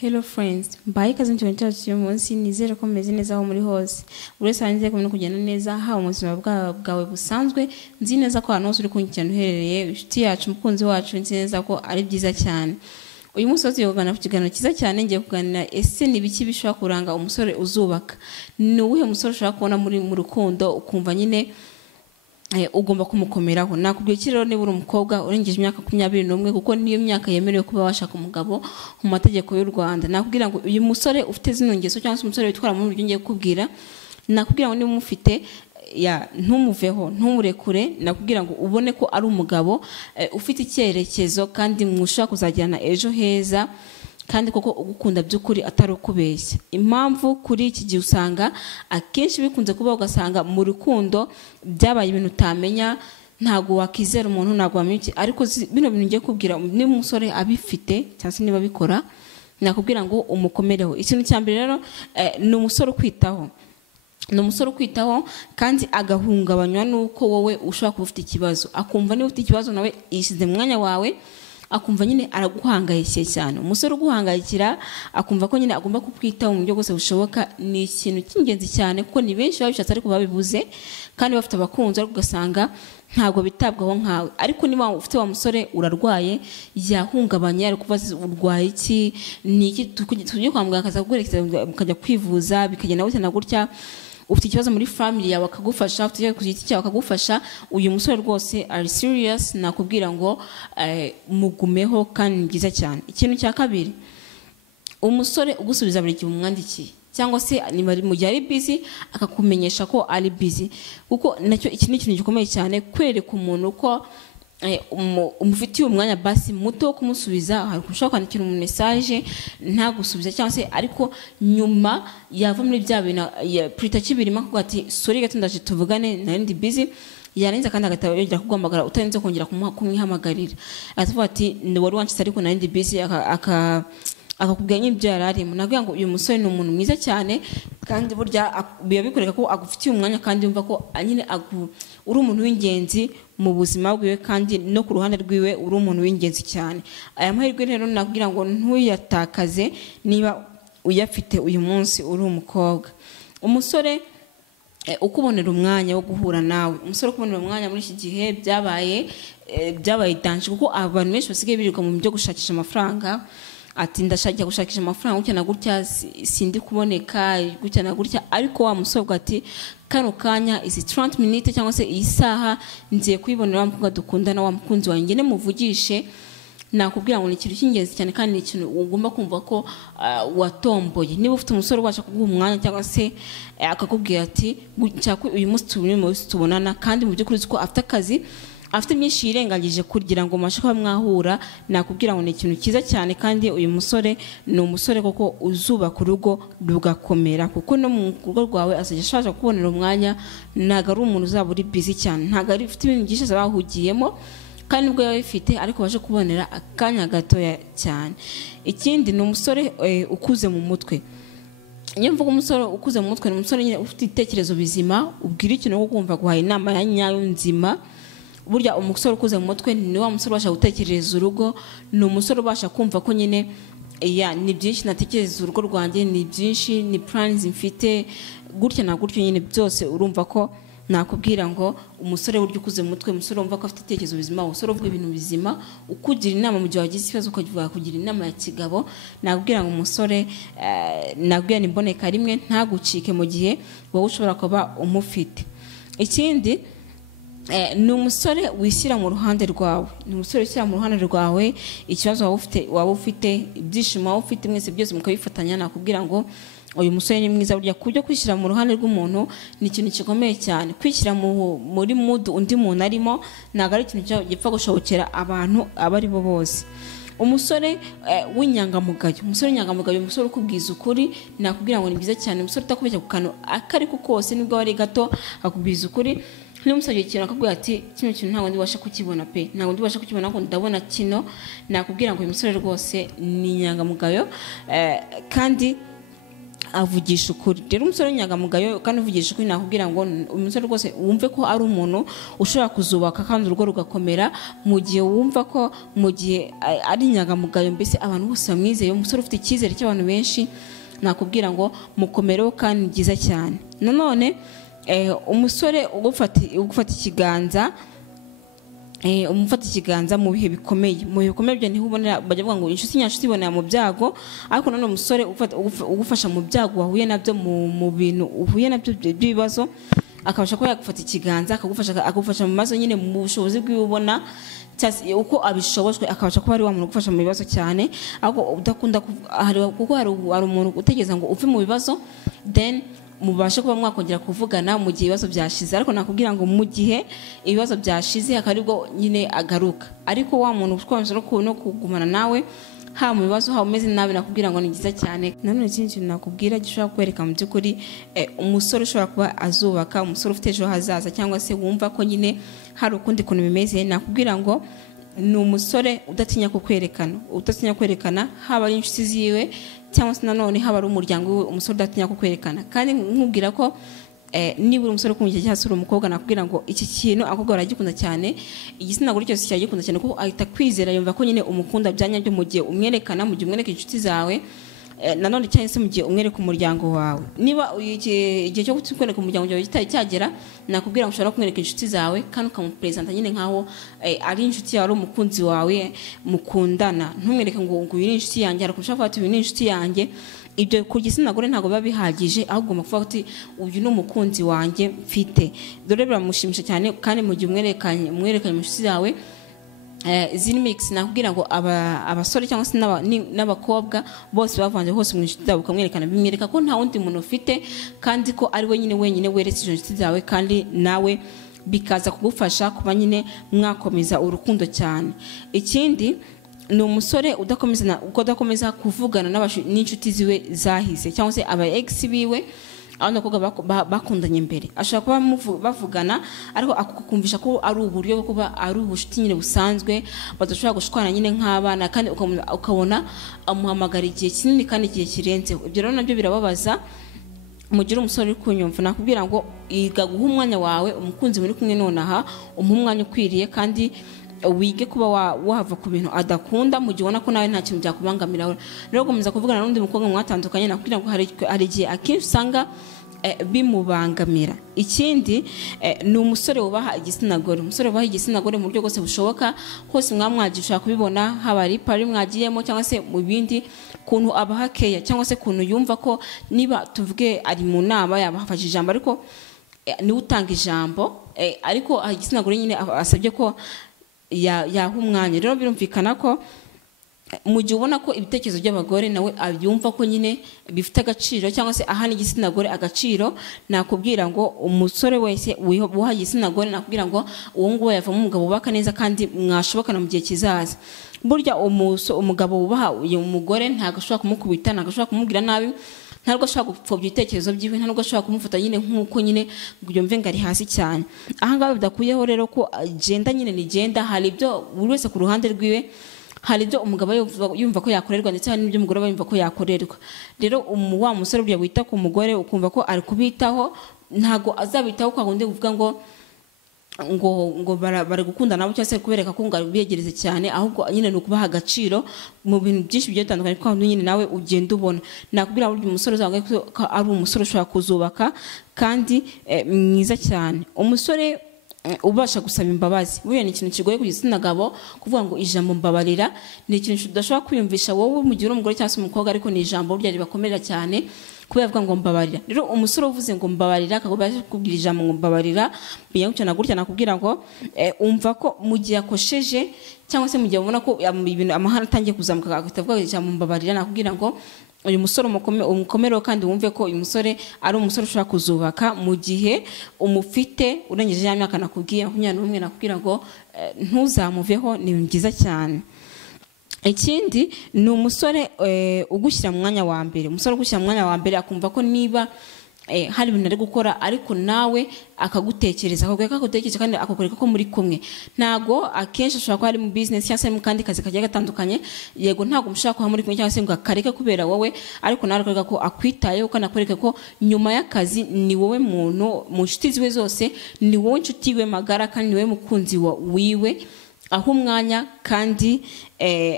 Hello friends, mbaye kazi nchyo cyacu uyu munsi nizere ko meze neza aho muri hose. Buri wese hanze kumenya kugenda neza ha ubuzima bwawe busanzwe. Nzi neza ko hano uri kunyikirana uherereye inshuti yacu umukunzi wacu, nzi neza ko ari byiza cyane. Uyu munsi tugiye kuganira ku kiganiro cyiza cyane, ngiye kuganira ese ni biki bishobora kuranga umusore uzubaka. Ni uwuhe musore ushaka kubona mu rukundo ukumva nyine ugomba kumukomeraho. Nakubwiye iki rero, niba uri umukobwa urengeje imyaka 21 kuko niyo myaka yemerewe kuba washaka umugabo mu mategeko y'u Rwanda, nakubwira ngo uyu musore ufite zino ngeso cyangwa se umusore witwara mu buryo ngiye kubwira, nakubwira ngo niba umufite ntumuveho ntumurekure, nakubwira ngo ubone ko ari umugabo ufite icyerekezo kandi mushaka kuzagirana ejo heza, kandi koko ugukunda by'ukuri atari ukubeshya. Impamvu kuri iki gihe usanga akenshi bikunze kuba ugasanga mu rukundo byabaye ibintu utamenya, ntago wakizera umuntu, ntago wamenya, ariko bino bintu ngiye kubwira niba umusore abifite cyangwa se niba bikora, nakubwira ngo umukomereho. Ikintu cya mbere rero ni umusore ukwitaho. Ni umusore ukwitaho kandi agahungabanywa nuko wowe ushobora kuba ufite ikibazo, akumva niba ufite ikibazo nawe yishyize mu mwanya wawe, akumva nyine araguhangayikye cyane. Umusore uguhangayikira akumva ko nyine agomba kukwitaho mu buryo bwose bushoboka, ni ikintu cy'ingenzi cyane kuko ni benshi babishatse ariko babibuze kandi bafite abakunzi, ariko ugasanga ntabwo bitabwaho nkawe. Ariko niba ufite wa musore urarwaye, yahungabanye, ari kubaza urwaye iki, ni iki, tujye kwa muganga akazaguherekeza mukajya kwivuza, bikagenda gutya na gutya, ufite ikibazo muri family yawe akagufasha, ufite ikibazo ku giti cyawe akagufasha, uyu musore rwose ari serious, nakubwira ngo mugumeho kandi ni byiza cyane. Ikintu cya kabiri, umusore ugusubiza buri gihe umwandikiye cyangwa se mu gihe ari busy akakumenyesha ko ari busy, kuko nacyo iki ni ikintu gikomeye cyane, kwereka umuntu ko umufitiye umwanya basi muto wo kumusubiza. Hari ushaka kwandikira umuntu message ntagusubiza cyangwa se ariko nyuma yava muri bya bintu prita kibirima kuko ati sorry gato ndaje tuvugane ndi busy, yarenza kandi agatayongera kuguhamagara utarinze kongera kumwihamagarira, atavuga ati wari wanshitse ariko ndi busy, akakubwira n'ibyo yararimo. Nagira ngo uyu musore ni umuntu mwiza cyane kandi burya biba bikoreka ko agufitiye umwanya kandi yumva ko nyine uri umuntu w'ingenzi mu buzima bwiwe kandi no ku ruhande rwiwe uri umuntu w'ingenzi cyane. Aya mahirwe rero nagira ngo ntuyatakaze niba uyafite uyu munsi uri umukobwa. Umusore ukubonera umwanya wo guhura nawe, umusore ukubonera umwanya muri iki gihe byabaye danje, kuko abantu benshi basigaye birirwa mu byo gushakisha amafaranga, ati ndashaka gushakisha amafaranga gutya na gutya, sindi kuboneka gutya na gutya, ariko wa musore ati kano kanya izi 30 minutes cyangwa se iyi saha ngiye kwibonera mukobwa dukundana, wa mukunzi wanjye ne muvugishe. Nakubwira ngo ni ikintu cy'ingenzi cyane kandi ni ikintu ugomba kumva ko watomboye. Niba ufite umusore wacu kuguha umwanya cyangwa se akakubwira ati uyu munsi tubonana, kandi mu by'ukuri ko afite akazi, afite myinshi yirengagije kugira ngo mashaka mwahura, nakubwira ngo ni ikintu cyiza cyane. Kandi uyu musore ni umusore koko uzubaka urugo rugakomera, kuko no mu rugo rwawe azajya ashaka kubonera umwanya, ntago ari umuntu uzaba uri busy cyane, ntago ari ufite ibintu byinshi zabahugiyemo kandi nubwo yaba bifite ariko baje kubonera akanya gatoya cyane. Ikindi ni umusore ukuze mu mutwe. Iyo mvuga umusore ukuze mu mutwe, ni umusore nyine ufite ibitekerezo bizima, ubwira ikintu no kumva guhaye inama ya nyayo nzima. Burya umusore ukuze mu mutwe ni wa musore ubasha gutekereza urugo, ni umusore ubasha kumva ko nyine ni byinshi natekereza urugo rwanjye, ni byinshi, ni plans mfite gutya na gutyo, nyine byose urumva ko. Nakubwira ngo umusore buryo ukuze mu mutwe, umusore wumva ko afite itekerezo bizima, umusore uvuga ibintu bizima, ukugira inama mu gihe wagize ikibazo ukavuga kugira inama ya kigabo. Nakubwira ngo umusore nakubwira ni mboneka rimwe, ntagucike mu gihe wowe ushobora kuba umufite. Ikindi ni umusore wishyira mu ruhande rwawe, ni umusore wishyira mu ruhande rwawe, ikibazo waba ufite, ibyishimo waba ufite, mwese byose mukabifatanya. Nakubwira ngo uyu musore ni mwiza. Burya kujya kwishyira mu ruhande rw'umuntu ni ikintu gikomeye cyane. Kwishyira muri mood undi muntu arimo ntabwo ari ikintu gipfa gushobokera abantu abo ari bo bose. Umusore w'inyangamugayo, umusore w'inyangamugayo, umusore ukubwiza ukuri, nakubwira ngo ni byiza cyane. Umusore utakubeshya ku kantu akariko kose, nibwo ari gato akubwiza ukuri. Niba umusabye ikintu akubwira ati kino kintu ntabwo ndibasha kukibona pe, ntabwo ndibasha kukibona ko ndabona kino, nakubwira ngo uyu musore rwose ni inyangamugayo kandi avugisha ukuri. Rero umusore w'inyangamugayo kandi uvugisha ukuri nakubwira ngo umusore rwose wumve ko ari umuntu ushobora kuzubaka kandi urugo rugakomera, mu gihe wumva ko mu gihe ari inyangamugayo, mbese abantu bose bamwizeye, umusore ufite icyizere cy'abantu benshi, nakubwira ngo mukomereho kandi byiza cyane. Nanone umusore ugufata ikiganza, umufata ikiganza mu bihe bikomeye, byo ntihubonera, bajya bavuga ngo inshuti nyanshuti ibonera mu byago, ariko none umusore ugufasha mu byago wahuye nabyo, mu bintu uhuye nabyo by'ibibazo, akabasha kuba yagufata ikiganza akagufasha mu maso nyine mu bushobozi bw'ubona uko abishobojwe, akabasha kuba ari wa muntu ugufasha mu bibazo cyane, ahubwo udakunda kuko hari umuntu utegereza ngo uve mu bibazo then mubashe kuba mwakongera kuvugana mu gihe ibibazo byashize. Ariko nakubwira ngo mu gihe ibibazo byashize akaribwo nyine agaruka, ariko wa muntu ushobora no kugumana nawe ha mu bibazo ha umeze nabi, nakubwira ngo ni byiza cyane. Nanone ikindi kintu nakubwira gishobora kwereka mu by'ukuri umusore ushobora kuba azubaka, umusore ufite ejo hazaza, cyangwa se wumva ko nyine hari ukundi kuntu bimeze, nakubwira ngo ni umusore udatinya kwerekana, haba ari inshuti ziwe cyangwa se nanone haba ari umuryango we, umusore udatinya kwerekana. Kandi nkubwira ko niba uri umusore ukunda cyangwa se uri umukobwa, nakubwira ngo iki kintu abakobwa baragikunda cyane, igitsina gore cyose cyagikunda cyane, kuko ahita kwizera, yumva ko nyine umukunda byanyabyo mu gihe umwerekana, mu gihe umwereka inshuti zawe, nanone cyangwa se mu gihe umwereka umuryango wawe. Niba igihe cyo kwereka umuryango wawe kitari cyagera, nakubwira ngo ushobora kumwereka inshuti zawe kandi ukamupresenta nyine nkaho ari inshuti yawe, ari umukunzi wawe mukundana. Ntumwereke ngo uyu ni inshuti yanjye, ariko ushaka kuvuga uyu ni inshuti yanjye. Ibyo ku gitsina gore ntabwo biba bihagije, ahubwo ugomba kuvuga uti uyu ni umukunzi wanjye mfite. Dore biramushimisha cyane, kandi mu gihe umwerekanye inshuti zawe zini mix, nakubwira ngo abasore cyangwa se n'abakobwa bose bavanze hose mu inshuti zabo, ukamwerekana, bimwereka ko nta wundi muntu ufite, kandi ko ari we wenyine weretse izo inshuti zawe, kandi nawe bikaza kugufasha kuba nyine mwakomeza urukundo cyane. Ikindi ni umusore udakomeza kuvugana n'inshuti ziwe zahize, cyangwa se aba ex biwe, abandi bakobwa bakundanye mbere, ashobora kuba bavugana ariko akukumvisha ko ari uburyo bwo kuba ari ubushuti nyine busanzwe, badashobora gushwana nyine nk'abana, kandi ukabona amuhamagara igihe kinini kandi igihe kirenzeho. Ibyo rero nabyo birababaza. Mugira umusore uri kunyumva, nakubwira ngo iga guha umwanya wawe umukunzi muri kumwe nonaha, umuha umwanya ukwiriye, kandi wige kuba wahava ku bintu adakunda, mu gihe ubona ko nawe nta kintu byakubangamira. Rero gukomeza kuvugana n'undi mukobwa mwatandukanye, nakubwira ngo hari igihe akenshi usanga bimubangamira. Ikindi ni umusore wubaha igitsina gore, umusore wubaha igitsina gore mu buryo bwose bushoboka, hose mwamwagiye ushaka kubibona, haba ari pari mwagiyemo cyangwa se mu bindi, kuntu abahakeya, cyangwa se kuntu yumva ko niba tuvuge ari mu nama yabafashe ijambo, ariko niwe utanga ijambo, ariko igitsina gore nyine asabye ko yaha umwanya. Rero birumvikana ko mu gihe ubona ko ibitekerezo by'abagore nawe abyumva ko nyine bifite agaciro, cyangwa se aha n'igitsina gore agaciro, nakubwira ngo umusore wese wuha igitsina gore, nakubwira ngo uwo nguwo yavamo umugabo wubaka neza kandi mwashobokana mu gihe kizaza. Burya umugabo wubaha umugore ntabwo ashobora kumukubita, ntabwo ashobora kumubwira nabi, ntabwo ashobora gupfobya ibitekerezo byiwe, ntabwo ashobora kumufata nyine nk'uko nyine byumve ngo ari hasi cyane. Aha ngaha bidakuyeho rero ko genda nyine ni genda, hari ibyo buri wese ku ruhande rwiwe, hari ibyo umugabo yumva ko yakorerwa, ndetse hari n'ibyo umugore yumva ko yakorerwa. Rero wa musore burya wita ku mugore ukumva ko ari kubitaho, ntabwo azabitaho kwa gundi uvuga ngo bari gukundana nabo, cyangwa se kubereka ko ngo biyegereze cyane, ahubwo nyine ni ukubaha agaciro mu bintu byinshi bigiye bitandukanye, kuko nyine nawe ugenda ubona. Nakubwira burya umusore uzavuga ko ari umusore ushobora kuzubaka kandi mwiza cyane. Umusore ubasha gusaba imbabazi, buriya ni ikintu kigoye ku gitsina gabo, kuvuga ngo ijambo mbabarira ni ikintu udashobora kwiyumvisha wowe mu gihe uri umugore cyangwa se umukobwa, ariko ni ijambo burya ribakomerera cyane kuba yavuga ngo mbabarira. Rero umusore uvuze ngo mbabarira, akagomba kubwira ijambo ngo mbabarira, biyangukana gutya, nakubwira ngo umva ko mu gihe yakosheje, cyangwa se mu gihe ubona ko ibintu amahane atangiye kuzamuka, agahita avuga ijambo mbabarira, nakubwira ngo uyu musore umukomereho, kandi wumve ko uyu musore ari umusore ushobora kuzubaka mu gihe umufite urengeje ya myaka nakubwiye 21, nakubwira ngo ntuzamuveho, ni byiza cyane. Ikindi ni umusore ugushyira mu mwanya wa mbere, umusore ugushyira mu mwanya wa mbere, akumva ko niba hari ibintu ari gukora ariko nawe akagutekereza akagutekereza kandi akakwereka ko muri kumwe. Ntago akenshi ashobora kuba ari mu business cyangwa se mu kandi kazi kagiye gatandukanye, yego ntago mushaka kuba muri kumwe cyangwa se ngo akareke kubera wowe, ariko nawe akwereka ko akwitayeho kandi akwereka ko nyuma y'akazi ni wowe muntu mu nshuti ziwe zose, ni wowe nshuti we magara kandi ni wowe mukunzi wiwe, aho umwanya kandi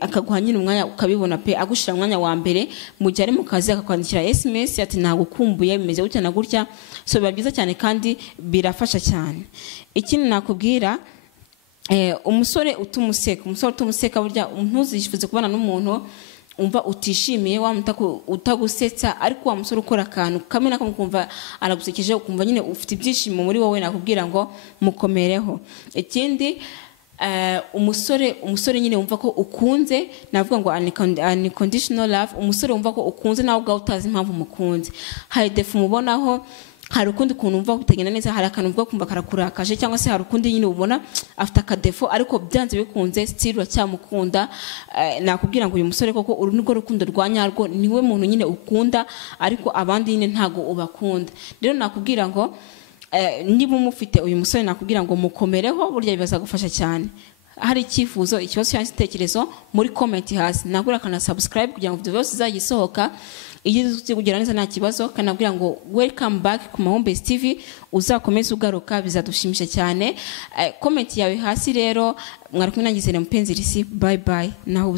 akaguha nyine umwanya ukabibona pe, agushira umwanya wa mbere mu gihe ari mu kazi, akakwandikira SMS ati nagukumbuye bimeze gutya na gutya. So biba byiza cyane kandi birafasha cyane. Ikindi nakubwira, umusore utumuseka burya ntuzishifuze kubana n'umuntu umva utishimiye, utagusetsa, ariko wa musore ukora akantu kamwe nako mukumva aragusekeje, ukumva nyine ufite ibyishimo muri wowe, nakubwira ngo mukomereho. Ikindi umusore nyine wumva ko ukunze, navuga ngo unconditional love, umusore wumva ko ukunze nawe ubwawe utazi impamvu mukunze. Hari defu mubonaho, hari ukundi kuntu umva kutagenda neza, hari akantu ubwo kumva karakurakaje, cyangwa se hari ukundi nyine ubona afite akadefo ariko byanze bikunze still uracyamukunda. Nakubwira ngo uyu musore koko uru nirwo rukundo rwa nyarwo, niwe muntu nyine ukunda ariko abandi nyine ntago ubakunda. Rero nakubwira ngo niba umufite uyu musore, nakubwira ngo mukomereho, burya bibaza gufasha cyane. Hari icyifuzo, ikibazo cyangwa igitekerezo, muri comment hasi nakubwira kana subscribe kugira ngo video yose izagisohoka ijye kugera neza nta kibazo. Kandi nakubwira ngo welcome back ku Mahombezi TV, uzakomeza ugaruka, bizadushimisha cyane. Comment yawe hasi rero. Mwari kumwe nangize na Mupenzi Risi, bye bye naho